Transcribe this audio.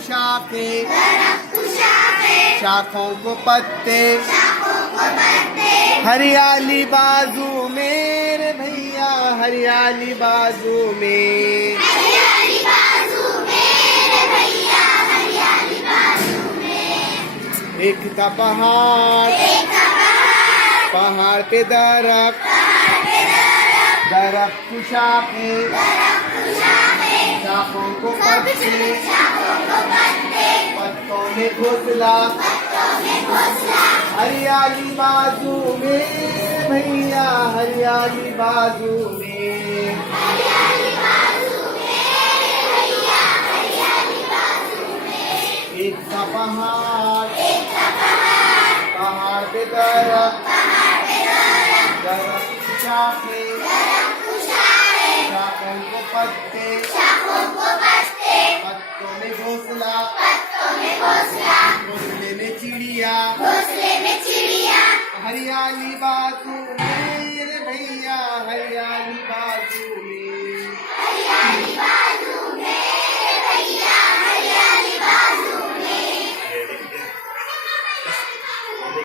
शाखे, शाखों को पत्ते, हरियाली बाजू मेरे भैया, हरियाली बाजू में, एक था पहाड़, पहाड़ पे दरख्त, दरख्त की शाखे, शाखों को पत्ते, पत्तों में घोंसला, हरियाली बाजू में भैया, हरियाली बाजू में, एक था पहाड़, पहाड़ पे दरख्त, दरख्त की शाखे, शाखों को पत्ते, पत्तों में घोंसला, घोंसले में चिड़िया, हरियाली बाजू